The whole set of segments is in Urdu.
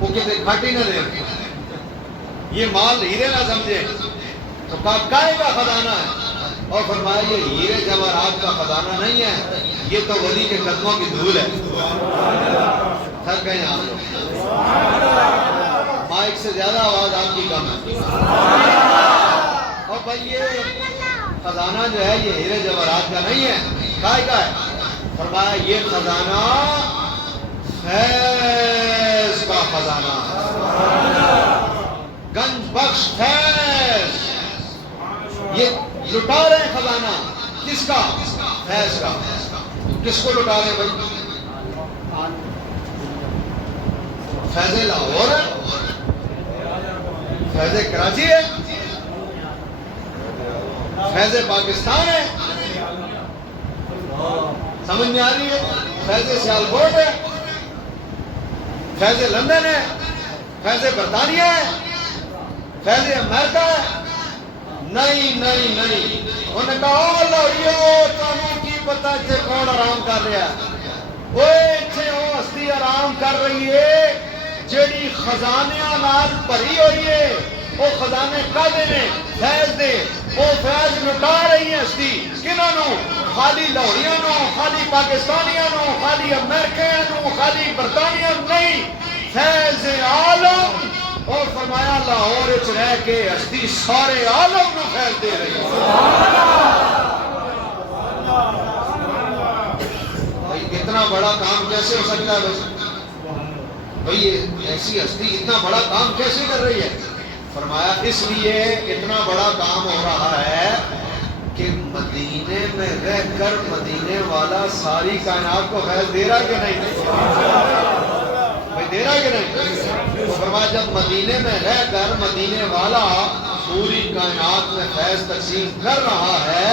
وہ کسی کھاٹی نہ دے، یہ مال ہیرے نہ سمجھے، تو کائے کا خزانہ ہے. اور فرمایا یہ ہیرے جواہرات کا خزانہ نہیں ہے، یہ تو ولی کے قدموں کی دھول ہے. تھک گئے آپ لوگ، مائک سے زیادہ آواز آپ کی کم ہے. اور بھائی یہ خزانہ جو ہے یہ ہیرے جواہرات کا نہیں ہے، کائے کا ہے؟ فرمایا یہ خزانہ فیض کا خزانہ ہے، گنج بخش فیض. یہ لٹا رہے ہیں خزانہ کس کا؟ فیض کا. کس کو لٹا رہے ہیں بھائی؟ فیض لاہور ہے، فیض کراچی ہے، فیض پاکستان ہے، سمجھ میں آ رہی ہے؟ فیض سیالکوٹ ہے، فیض لندن ہے، فیض برطانیہ ہے، فیض امریکہ ہے. نہیں نہیں نہیں، انہوں نے کہا لاہوریو تانوں کی پتہ چھے کون آرام کر رہا ہے؟ اوے چھے وہ ہستی آرام کر رہی ہے جیڑی خزانیاں نال بھری ہوئی ہے. وہ خزانے کدے نے؟ فیض دے. وہ فیض لٹا رہی ہے ہستی کنہاں نو؟ خالی لاہوریاں نو، خالی پاکستانیاں نو، خالی امریکیاں نو، خالی برطانیہ نہیں، فیض عالم. اور فرمایا لاہور اچ رہ کے ہستی سارے عالم نو فیض دے رہی ہے. بھائی اتنا بڑا کام کیسے ہو سکتا ہے؟ بھائی ایسی ہستی اتنا بڑا کام کیسے کر رہی ہے؟ فرمایا اس لیے اتنا بڑا کام ہو رہا ہے کہ مدینے میں رہ کر مدینے والا ساری کائنات کو فیض دے رہا کہ نہیں؟ بھائی دے رہا کہ نہیں؟ تو فرمایا جب مدینے میں رہ کر مدینے والا پوری کائنات میں فیض تقسیم کر رہا ہے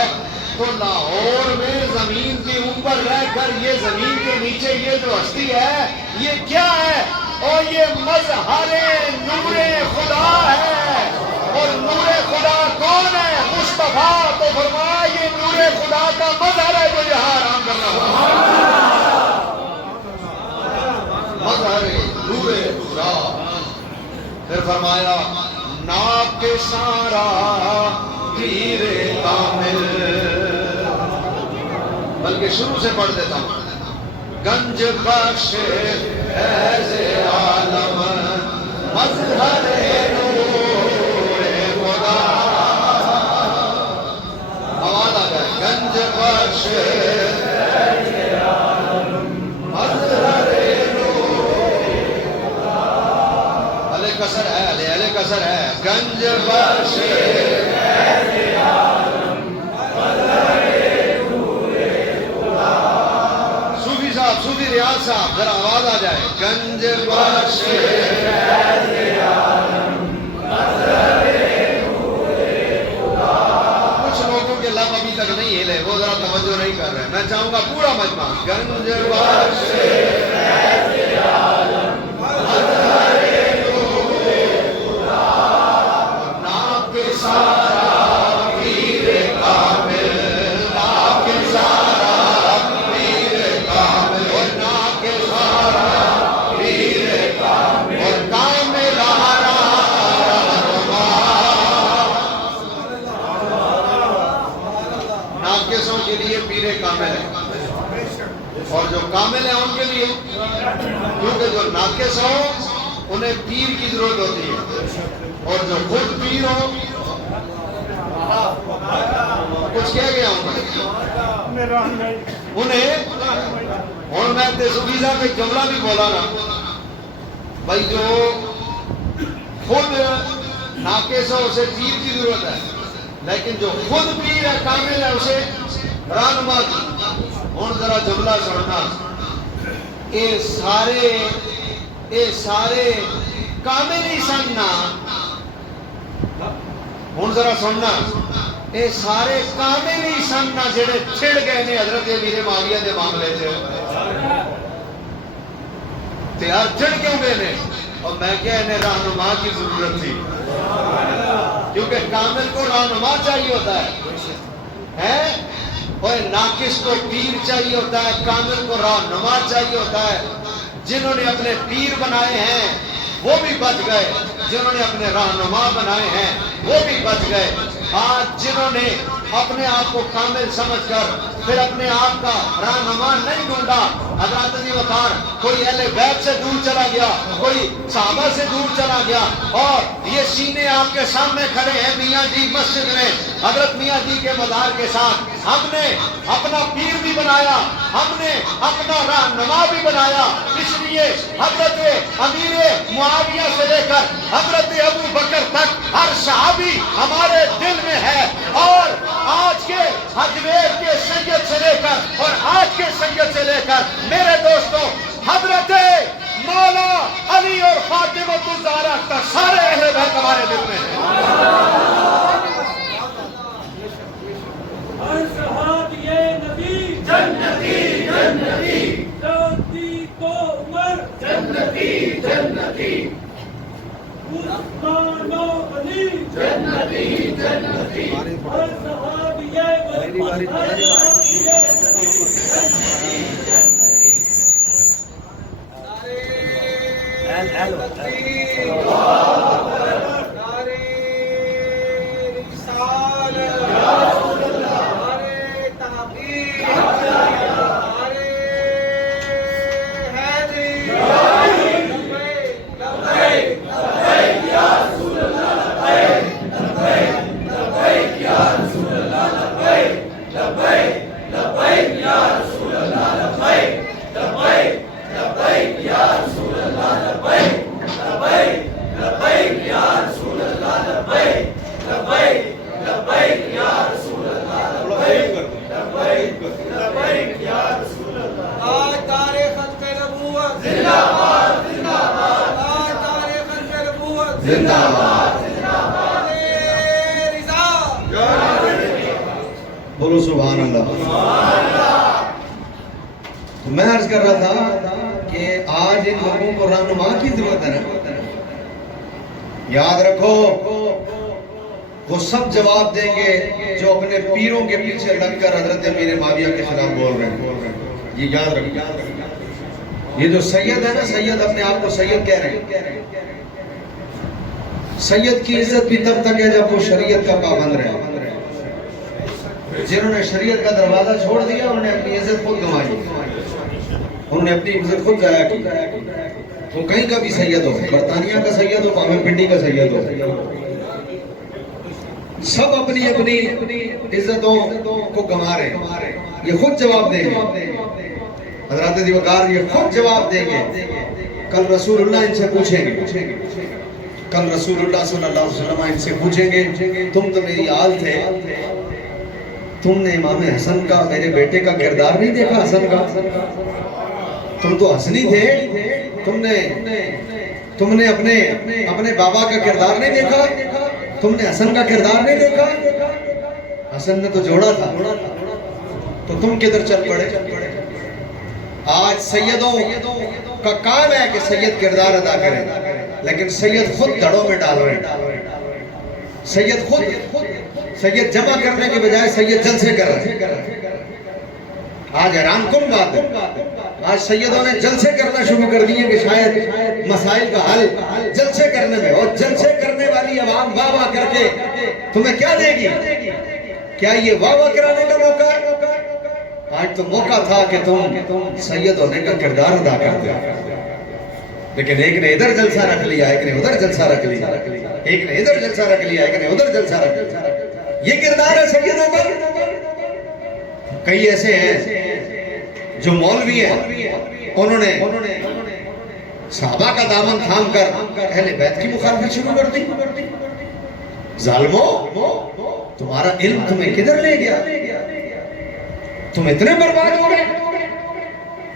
تو لاہور میں زمین کے اوپر رہ کر یہ زمین کے نیچے یہ جو ہستی ہے یہ کیا ہے؟ اور یہ مظہر نور خدا ہے. اور نور خدا کون ہے؟ مصطفیٰ. تو فرمایا یہ نور خدا کا مظہر ہے جو یہاں آرام کر رہا ہے. مظہر نور خدا. پھر فرمایا ناک سارا پیر کامل، بلکہ شروع سے پڑھ دیتا ہوں. گنج بخش فیض عالم مظہر نور خدا. آواز آ جائے. گنج بخش فیض عالم مظہر نور خدا. علی کسر ہے، علی کسر ہے. گنج بخش فیض عالم مظہر صوفی ریاض صاحب ذرا آواز آ جائے. گنج بخش فیض عالم مظہر نور خدا. کچھ لوگوں کے لب ابھی تک نہیں ہلے، وہ ذرا توجہ نہیں کر رہے. میں چاہوں گا پورا مجمع گنج بخش فیض عالم مظہر نور خدا. ناک سارا پیر کامل، ناک سارا کے لیے پیر کامل ہے، اور جو کامل ہیں ان کے لیے، کیونکہ جو ناقص ہو انہیں پیر کی ضرورت ہوتی ہے، اور جو خود پیر ہو کچھ کہہ گیا انہیں. اور میں صوفی صاحب ایک جملہ بھی بولا نا بھائی، جو خود ناقص ہو اسے پیر کی ضرورت ہے، لیکن جو خود پیر ہے کامل ہے اسے رہنما کی. ہوں ذرا جملہ سننا. اے سارے کامل ہی سننا. ہوں ذرا سننا. اے سارے کامل ہی سننا جڑے چھڑ گئے نے حضرت امیر معاویہ دے معاملے چ. تیار چھڑ کیوں گئے نے؟ اور میں کیا انہیں رہنما کی ضرورت تھی، کیونکہ کامل کو رہنما چاہیے ہوتا ہے، اور ناقص کو پیر چاہیے ہوتا ہے، کامل کو رہنما چاہیے ہوتا ہے. جنہوں نے اپنے پیر بنائے ہیں وہ بھی بچ گئے، جنہوں نے اپنے رہنما بنائے ہیں وہ بھی بچ گئے۔ آج جنہوں نے اپنے آپ کو کامل سمجھ کر پھر اپنے آپ کا رہنما نہیں ڈھونڈا، حضرات علی وقار کوئی اہل بیت سے دور چلا گیا، کوئی صحابہ سے دور چلا گیا، اور یہ سینے آپ کے سامنے کھڑے ہیں میاں جی مسجد میں حضرت میاں جی کے مزار کے ساتھ۔ ہم نے اپنا پیر بھی بنایا، ہم نے اپنا رہنما بھی بنایا، اس لیے حضرت امیر معاویہ سے لے کر حضرت ابو بکر تک ہر صحابی ہمارے دل میں ہے، اور آج کے حجویر کے سید سے لے کر اور آج کے سید سے لے کر میرے دوستوں حضرت مولا علی اور فاطمہ الزہرا تک سارے اہل بیت ہمارے دل میں ہیں۔ جنتی جنتی جنتی کو عمر جنتی جنتی عثمان و علی جنتی جنتی ہر صحابی بولو سبحان اللہ۔ تو میں عرض کر رہا تھا کہ آج ان لوگوں کو رہنما کی ضرورت ہے نا۔ یاد رکھو وہ سب جواب دیں گے جو اپنے پیروں کے پیچھے لگ کر حضرت امیر معاویہ کے خلاف بول رہے ہیں، یہ یاد رکھو۔ یہ جو سید ہے نا، سید اپنے آپ کو سید کہہ رہے ہیں۔ سید کی عزت بھی تب تک ہے جب وہ شریعت کا پابند رہے۔ جنہوں نے شریعت کا دروازہ چھوڑ دیا انہوں نے اپنی عزت خود گنوائی، انہوں نے اپنی عزت خود ضائع کی۔ وہ کہیں کا بھی سید ہو، برطانیہ کا سید ہو، پاویں پنڈی کا سید ہو، سب اپنی اپنی عزتوں کو گنوا رہے ہیں۔ یہ خود جواب دیں گے حضرات علی وقار، یہ خود جواب دیں گے۔ کل رسول اللہ ان سے پوچھیں گے، کل رسول اللہ صلی اللہ علیہ وسلم ان سے پوچھیں گے تم تو میری آل تھے، تم نے امام حسن کا، میرے بیٹے کا کردار نہیں دیکھا؟ حسن کا تم تو حسنی تھے، تم نے اپنے بابا کا کردار نہیں دیکھا؟ تم نے حسن کا کردار نہیں دیکھا؟ حسن نے تو جوڑا تھا، تو تم کدھر چل پڑے؟ آج سیدوں کا کام ہے کہ سید کردار ادا کریں، لیکن سید خود دھڑوں میں ڈال رہے ہیں۔ سید جمع کرنے کے بجائے سید جلسے کر رہے ہیں۔ آج حیران کن بات ہے، آج سیدوں نے جلسے کرنا شروع کر دیے کہ شاید مسائل کا حل جلسے کرنے میں، اور جلسے کرنے والی عوام واہ واہ کر کے تمہیں کیا دے گی؟ کیا یہ واہ واہ کرانے کا موقع ہے؟ آج تو موقع تھا کہ تم سید ہونے کا کردار ادا کرتے ہو، لیکن ایک نے ادھر جلسہ رکھ لیا، ایک نے ادھر جلسہ رکھ لیا، ایک نے ادھر جلسہ رکھ لیا، ایک نے ادھر جلسہ رکھ لیا۔ یہ کردار ہے سیدوں کا۔ کئی ایسے ہیں جو مولوی ہیں، انہوں نے صحابہ کا دامن تھام کر اہل بیت کی مخالفت شروع کر دی۔ ظالمو، تمہارا علم تمہیں کدھر لے گیا؟ تم اتنے برباد ہو گئے،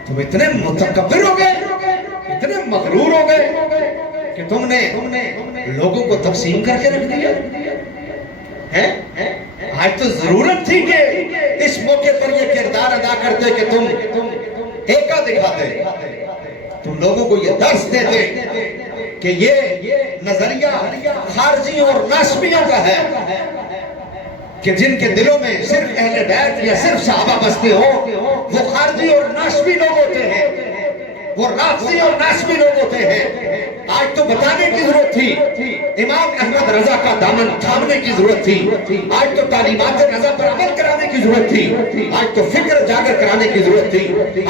تم اتنے متکبر ہو گئے، اتنے مغرور ہو گئے کہ تم نے لوگوں کو تقسیم کر کے رکھ دیا ہے۔ آج تو ضرورت تھی کہ اس موقع پر یہ کردار ادا کرتے کہ تم ایکا دکھاتے، تم لوگوں کو یہ درس دیتے کہ یہ نظریہ خارجی اور ناسبیوں کا ہے کہ جن کے دلوں میں صرف اہل بیت یا صرف صحابہ بستے ہو، وہ خارجی اور ناسبی لوگ ہوتے ہیں، وہ رافضی اور ناسبی لوگ ہوتے ہیں۔ آج تو بتانے کی ضرورت تھی، امام احمد رضا کا دامن تھامنے کی ضرورت تھی، آج تو تعلیمات رضا پر عمل کرانے کی ضرورت تھی، آج تو فکر جاگر کرانے کی ضرورت تھی،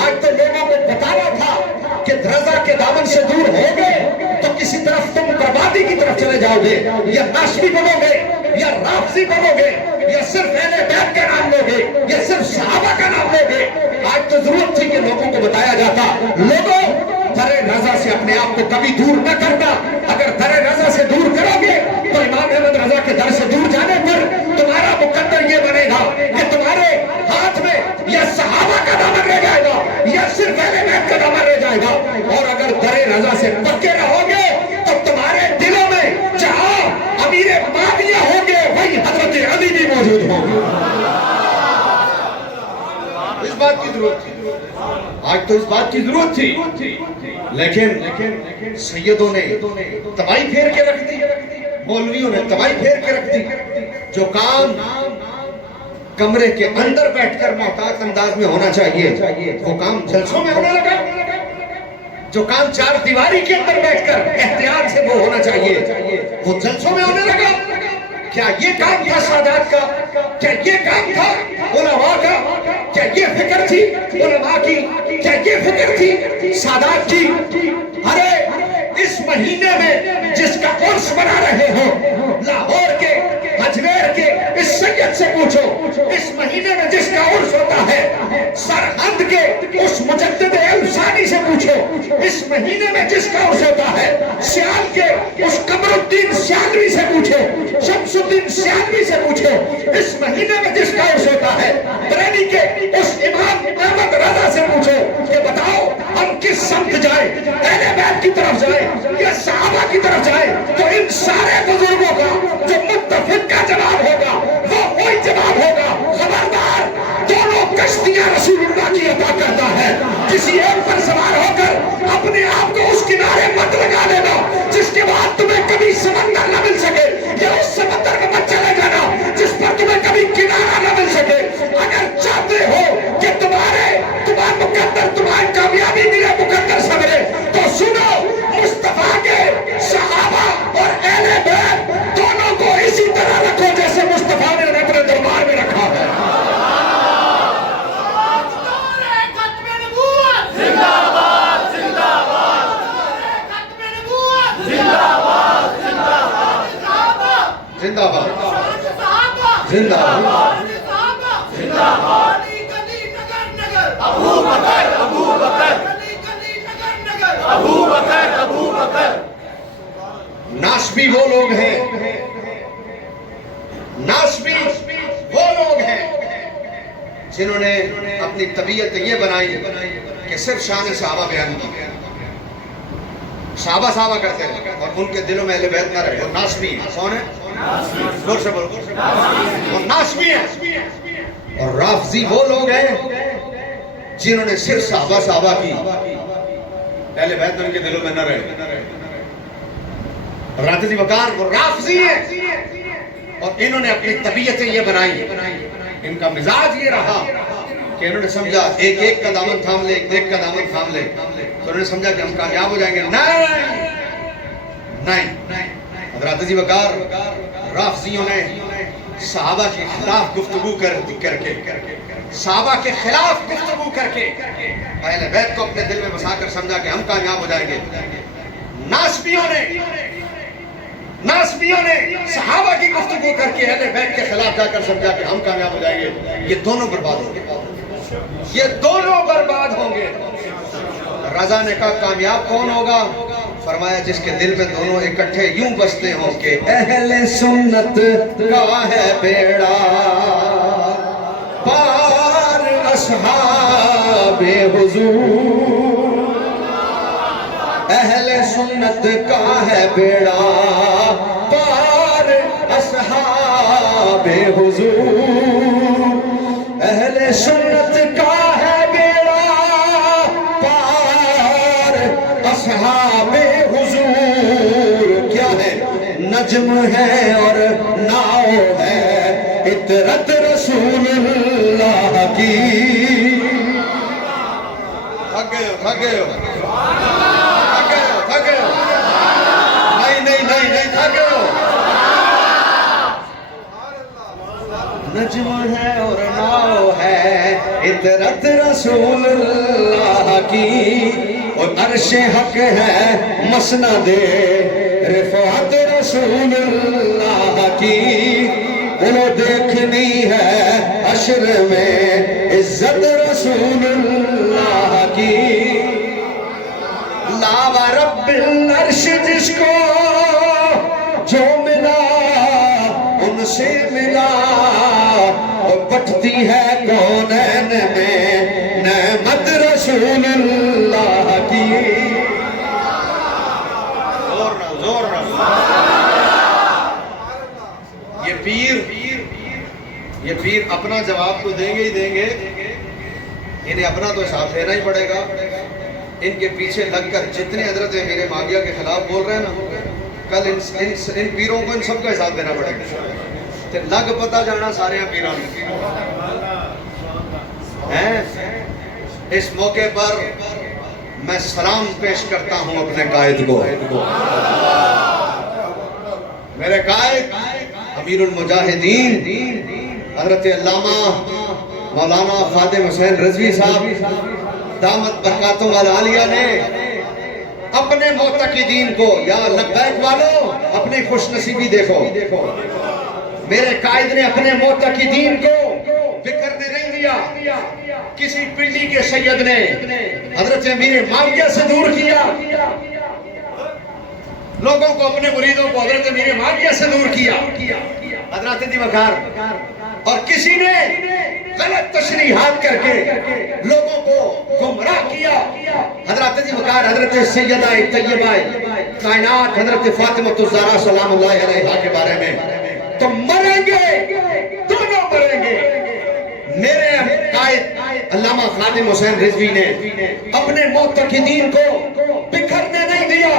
آج تو لوگوں کو بتانا تھا کہ رضا کے دامن سے دور ہو گے تو کسی طرف تم بربادی کی طرف چلے جاؤ گے، یا ناشری بنو گے یا رافضی بنو گے یا صرف اہل بیت کا نام لو گے یا صرف صحابہ کا نام لو گے۔ آج تو ضرورت تھی کہ لوگوں کو بتایا جاتا، لوگوں در رضا سے اپنے آپ کو کبھی دور نہ کرنا، اگر در رضا سے دور کرو گے تو امام احمد رضا کے در سے دور جانے پر تمہارا مقدر یہ بنے گا کہ تمہارے ہاتھ میں یا صحابہ کا دامن رہ جائے گا یا صرف اہل بیت کا دامن رہ جائے گا، اور اگر در رضا سے پکے رہو گے تو تمہارے دلوں میں جہاں امیر معاویہ ہوں گے وہی حضرت علی بھی موجود ہوں گے۔ اس بات کی ضرورت تھی، آج تو اس بات کی ضرورت تھی، لیکن سیدوں نے تباہی پھیر کے رکھ دی، مولویوں نے تباہی پھیر کے رکھ دی۔ جو کام کمرے کے اندر بیٹھ کر محتاط انداز میں ہونا چاہیے وہ کام جلسوں میں ہونے لگا، جو کام چار دیواری کے اندر بیٹھ کر احتیاط سے وہ ہونا چاہیے وہ جلسوں میں ہونے لگا۔ کیا یہ کام تھا سادات کا؟ کیا یہ کام تھا علماء کا؟ کیا یہ فکر تھی علماء کی؟ کیا یہ فکر تھی سادات کی؟ ارے اس مہینے میں جس کا عرس بنا رہے ہو لاہور کے اجمیر کے اس سید سے پوچھو، اس مہینے میں جس کا عرس ہوتا ہے سرحد کے اس مجدد علم ثانی سے پوچھو، اس مہینے میں جس کا عرس ہوتا ہے سیال کے اس قمر الدین سیالوی سے پوچھو، شمس الدین سیالوی سے پوچھو، اس مہینے میں جس کا عرس ہوتا ہے بریلی کے اس امام احمد رضا سے پوچھو کہ بتاؤ ہم کس سمت جائیں، اہل بیت کی طرف جائیں یا صحابہ کی طرف جائیں؟ تو ان سارے بزرگوں کا جو متفق کا جواب ہوگا وہ وہی جواب ہوگا، خبردار دونوں کشتیاں رسول اللہ کی عطا کرتا ہے، کسی ایک پر سوار ہو کر اپنے آپ کو اس کنارے مت لگا لینا جس کے بعد تمہیں کبھی سمندر نہ مل سکے، یا اس سمندر میں مت چلے جانا جس پر تمہیں کبھی کنارہ نہ مل سکے۔ اگر چاہتے ہو کہ تمہارا مقدر تمہاری کامیابی ملے، مقدر سمجھے، تو سنو مصطفیٰ کے صحابہ اور اہل بیت دونوں کو اسی طرح رکھو جیسے مصطفیٰ نے اپنے دربار میں رکھا ہے۔ زندہ باد، زندہ باد، زندہ باد، ابو بکر، ابو بکر، ابو بکر، ابو بکر۔ ناسبی وہ لوگ ہیں، ناسبی وہ لوگ ہیں جنہوں نے اپنی طبیعت یہ بنائی کہ صرف شان صحابہ بیان کی، صحابہ صحابہ کرتے ہیں اور ان کے دلوں میں اہل بیت نہ رہے۔ اور ناسبی کون ہے؟ زور سے بولو، اور ناسبی ہیں۔ اور رافضی وہ لوگ ہیں جنہوں نے صرف صحابہ صحابہ کی، اہل بیت ان کے دلوں میں نہ رہے۔ حضرت وقار وہ رافضی ہیں اور انہوں نے اپنی طبیعتیں یہ بنائی، ان کا مزاج یہ رہا کہ انہوں نے سمجھا ایک ایک کا دامن تھام لے، ایک ایک کا دامن تھام لے، تو انہوں نے سمجھا کہ ہم کامیاب ہو جائیں گے۔ نہیں، حضرت وقار رافضیوں نے صحابہ کے خلاف گفتگو کر کے، صحابہ کے خلاف گفتگو کر کے اہل بیت کو اپنے دل میں بسا کر سمجھا کہ ہم کامیاب ہو جائیں گے۔ ناسبیوں نے صحابہ کی گفتگو کر کے اہل بیت کے خلاف جا کر سمجھا کہ ہم کامیاب ہو جائیں گے۔ یہ دونوں برباد ہوں گے، یہ دونوں برباد ہوں گے۔ رضا نے کہا کامیاب کون ہوگا؟ فرمایا جس کے دل میں دونوں اکٹھے یوں بستے ہوں کہ اہل سنت کا ہے بیڑا پار اصحاب حضور، اہل سنت کا ہے بیڑا پار اصحاب حضور، اہل سنت کا ہے بیڑا پار اصحاب حضور۔ کیا ہے؟ نجم ہے اور ناؤ ہے اطرت رسول اللہ کی۔ تھک گئے ہو، تھک گئے ہو، تھک گئے ہو، تھک گئے ہو۔ نجم ہے اور ناؤ ہے اطرت رسول اللہ کی، اور عرش حق ہے مسند رفعت رسول اللہ کی، وہ دیکھنی ہے حشر میں عزت رسول اللہ کی۔ لا و رب العرش جس کو جو ملا ان سے ملا، اور بٹتی ہے کونین میں نعمت رسول اللہ کی۔ زور یہ پیر اپنا جواب تو دیں گے ہی دیں گے، انہیں اپنا تو حساب دینا ہی پڑے گا۔ ان کے پیچھے لگ کر جتنے حضرت امیر معاویہ کے خلاف بول رہے ہیں نا، کل ان پیروں کو ان سب کا حساب دینا پڑے گا۔ لگ پتہ جانا سارے پیروں ہیں۔ اس موقع پر میں سلام پیش کرتا ہوں اپنے قائد کو، میرے قائد امیر المجاہدین حضرت علامہ مولانا خادم حسین رضوی صاحب دامت برکاتہم العالیہ نے اپنے معتقدین کو، یا لبیک والوں اپنی خوش نصیبی دیکھو، میرے قائد نے اپنے معتقدین کو بکھرنے نہیں دیا۔ کسی پنڈی کے سید نے حضرت امیر معاویہ سے دور کیا، لوگوں کو، اپنے مریدوں کو حضرت امیر معاویہ سے دور کیا حضرت دیوکار، اور کسی نے غلط تشریحات کر کے لوگوں کو گمراہ کیا۔ حضرت دیوکار حضرت سیدہ طیبہ کائنات حضرت فاطمہ الزہرا سلام اللہ علیہا کے بارے میں تو مریں گے، دونوں مریں گے۔ میرے قائد علامہ خادم حسین رضوی نے اپنے معتقدین کو بکھرنے نہیں دیا،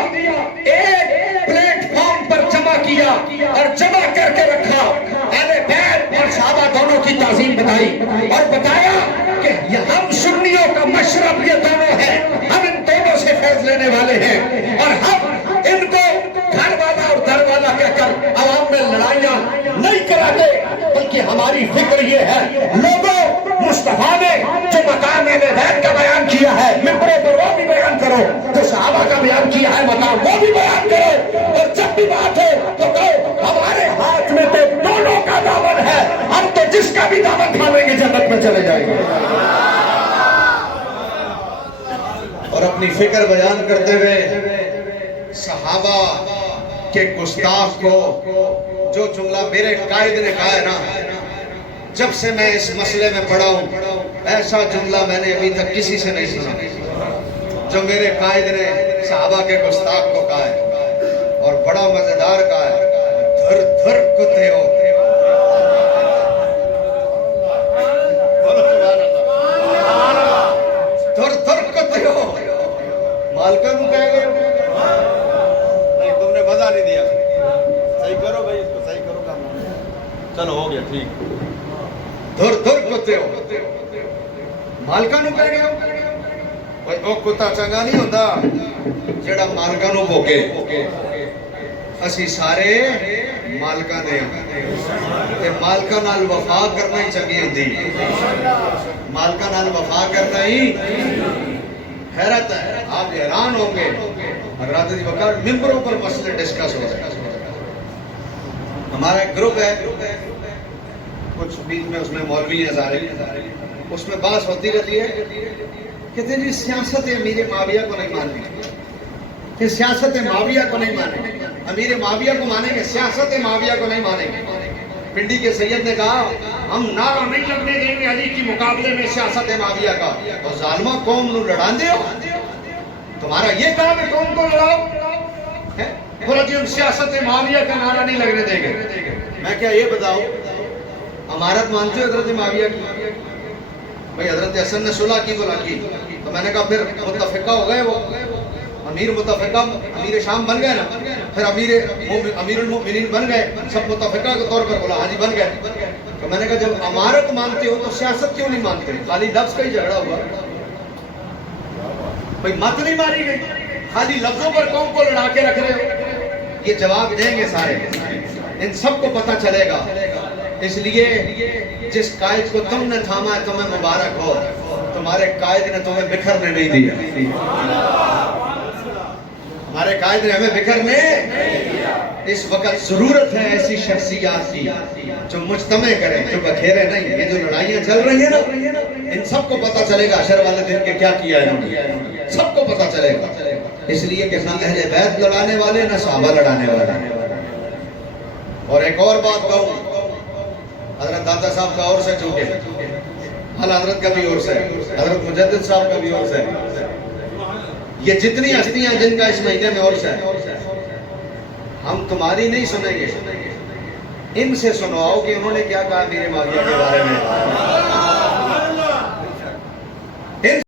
ایک پلیٹ فارم پر جمع کیا اور جمع کر کے رکھا، اہل بیت اور صحابہ دونوں کی تعظیم بتائی، اور بتایا کہ ہم سنیوں کا مشرب یہ دونوں ہیں، ہم ان دونوں سے فیض لینے والے ہیں، اور ہم ان کو گھر والا اور در والا کہہ کر عوام میں لڑائیاں نہیں کراتے، بلکہ ہماری فکر یہ ہے، لوگوں مصطفیٰ نے جو مقام اہل بیت کا بیان کیا ہے ممبروں پر وہ بھی بیان کرو، جو صحابہ کا بیان کیا ہے مقام وہ بھی بیان کرو، اور جب بھی بات ہو تو کہو ہمارے ہاتھ میں تو دونوں کا دامن ہے، ہم تو جس کا بھی دامن کھا لیں گے جنت میں چلے جائیں گے۔ اور اپنی فکر بیان کرتے ہوئے صحابہ کے گستاخ کو جو جملہ میرے قائد نے کہا ہے نا، جب سے میں اس مسئلے میں پڑھا ہوں ایسا جملہ میں نے ابھی تک کسی سے نہیں سنا جو میرے قائد نے صحابہ کے گستاخ کو کہا ہے، اور بڑا مزیدار کہا ہے، دھر دھر کتے ہو، دھر دھر کتے ہو، مالکہ نو کہہ گئے نہیں، تم نے مزہ نہیں دیا، صحیح کرو بھائی، اس کو صحیح کرو کام، چلو ہو گیا ٹھیک، دھر دھر کتے ہو، مالکہ نو کہہ گئے او کتا چنگا نہیں ہوتا جڑا مالکہ نو بھوکے، اسی سارے مالکہ نے تے مالکہ نال وفا کرنا ہی چنگی ہوتی، مالکہ نال وفا کرنا ہی حیرت ہے۔ آپ حیران ہوں گے، حضرات دی وقار ممبروں پر مسئلے ڈسکس ہو رہے ہیں۔ ہمارا ایک گروپ ہے، کچھ بیچ میں اس میں مولوی ہزارے، اس میں بات ہوتی رہتی ہے، کہتے ہیں جی سیاست امیر معاویہ کو نہیں مانیں گے، کہ سیاست معاویہ کو نہیں مانیں گے، امیر معاویہ کو مانیں گے، سیاست معاویہ کو نہیں مانیں گے۔ پنڈی کے سید نے کہا ہم نعرہ نہیں لگنے دیں گے علی کی مقابلے میں سیاست معاویہ کا، اور ظالمہ قوم نو لڑان دے ہو، تمہارا یہ کام ہے قوم کو لڑاؤ، بولا جی ہم سیاست معاویہ کا نعرہ نہیں لگنے دیں گے۔ میں کیا یہ بتاؤ امارت مانتے ہو حضرت معاویہ کی؟ بھئی حضرت حسن نے صلح کی بولا کی، تو میں نے کہا پھر متفقہ ہو گئے، وہ امیر متفقہ، امیر شام بن گئے نا، پھر امیر المؤمنین بن گئے، سب متفقہ کے طور پر بولا ہاں جی بن گئے۔ تو میں نے کہا جب امارت مانتے ہو تو سیاست کیوں نہیں مانتے؟ خالی لفظ کا ہی جھگڑا ہوا، بھئی مت نہیں ماری گئی، خالی لفظوں پر قوم کو لڑا کے رکھ رہے ہو۔ یہ جواب دیں گے سارے، ان سب کو پتہ چلے گا اس لیے جس قائد کو تم نے تھاما ہے تمہیں مبارک ہو، تمہارے قائد نے تمہیں بکھرنے نہیں دیا، ہمارے قائد نے ہمیں بکھرنے اس وقت ضرورت ہے ایسی شخصیات کی جو مجتمع کریں، جو بکھیرے نہیں۔ یہ جو لڑائیاں چل رہی ہیں نا، ان سب کو پتہ چلے گا حشر والے دن کے کیا کیا ہے انہوں نے، سب کو پتہ چلے گا، اس لیے کہ نہ اہل بیت لڑانے والے نہ صحابہ لڑانے والے۔ اور ایک اور بات کہوں، حضرت داتا صاحب کا اور سے چونکہ اعلیٰ حضرت کا بھی اور سے، حضرت مجدد صاحب کا بھی اور سے، یہ جتنی ہستیاں جن کا اس مہینے میں اور سے، ہم تمہاری نہیں سنیں گے، ان سے سنواؤ کہ انہوں نے کیا کہا میرے ماویہ کے بارے میں۔